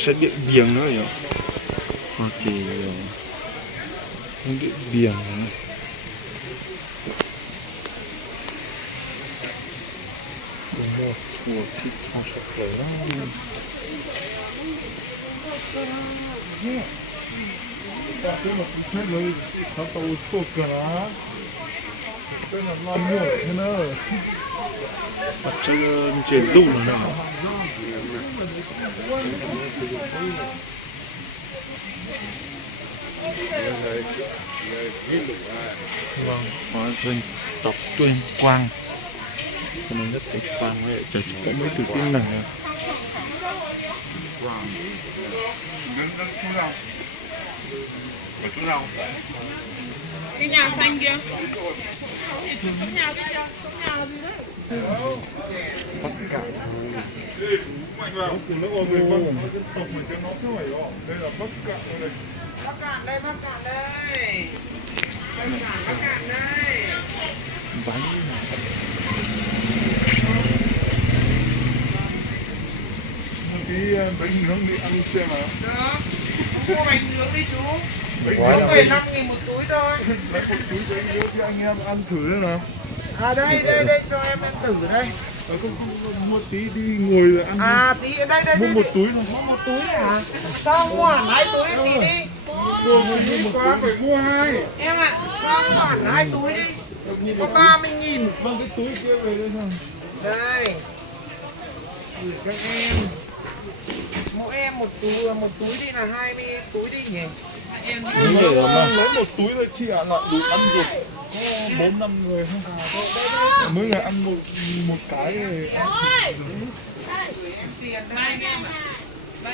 Sẽ điện biếng nữa rồi. Hoặc thì không điện biếng nữa. Một chùa thì sao sắp tới lắm. Cái mà cũng chết rồi, sao tao thuộc cả đó. Cái là làm muộn thế nữa. Bắt chơi trên tủ nữa. Vâng, hóa dân tộc Tuyên Quang. Cho nên rất tuyệt quang vậy, chờ chúng ta mới từ tiếng này. Cái nhà xanh kia. Cái nhà kia, cái nhà là gì đấy? Bắt cả. Nó cùng nó ôm người dân tộc mình cho nó không phải đó. Đây là Bắc Cạn đây. Bắc Cạn đây, Bắc Cạn đây. Bắc Cạn đây. Bánh. Cái bánh nướng đi ăn xem nào. Được. Mua bánh nướng đi chú. Bánh nướng 15.000 một túi thôi. Lấy một túi bánh nướng cho anh em ăn thử thế nào. À đây cho em ăn thử đây. Không mua tí đi ngồi rồi ăn. À tí đây mua một túi thôi. Mua một túi hả? Sao mua hẳn 2 túi em chị đi. Mua quá phải mua 2. Em ạ, sao mua hẳn 2 túi đi. Chỉ có 30.000. Vâng cái túi kia về đây thôi. Đây. Gửi các em. Mỗi em một túi đi là 20 túi đi nhỉ? Em lấy một túi thôi chị ạ, là đủ ăn được 4-5 người không? Mỗi người ăn một cái thì gửi em tiền đây anh em ạ. Ba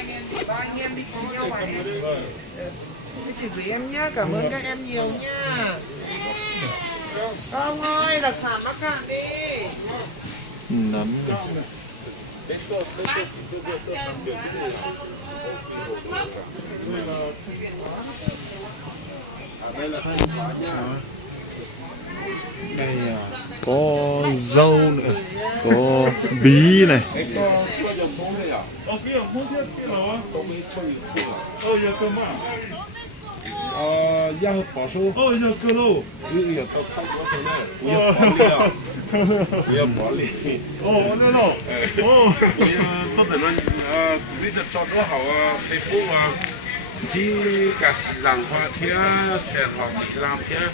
anh em đi cùng nhau mà. Cái chỉ gửi em nhá, cảm ơn các em nhiều nhá. Ông ơi, đặc sản Bắc Cạn đi. Nấm. Đây à, có dâu nữa, có bí này.要保收哦，要割肉，要到泰国去呢，不要管理啊，不要管理。哦，那咯，哦，我要都等人你就做多好啊，Facebook啊，chỉ cả rằng hoa thia sẽ học đi làm thia,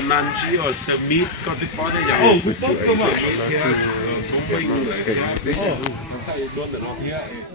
nên chỉ ở Smith có thể có thể dạy. Không phải người thia, không phải người thia, để cho người ta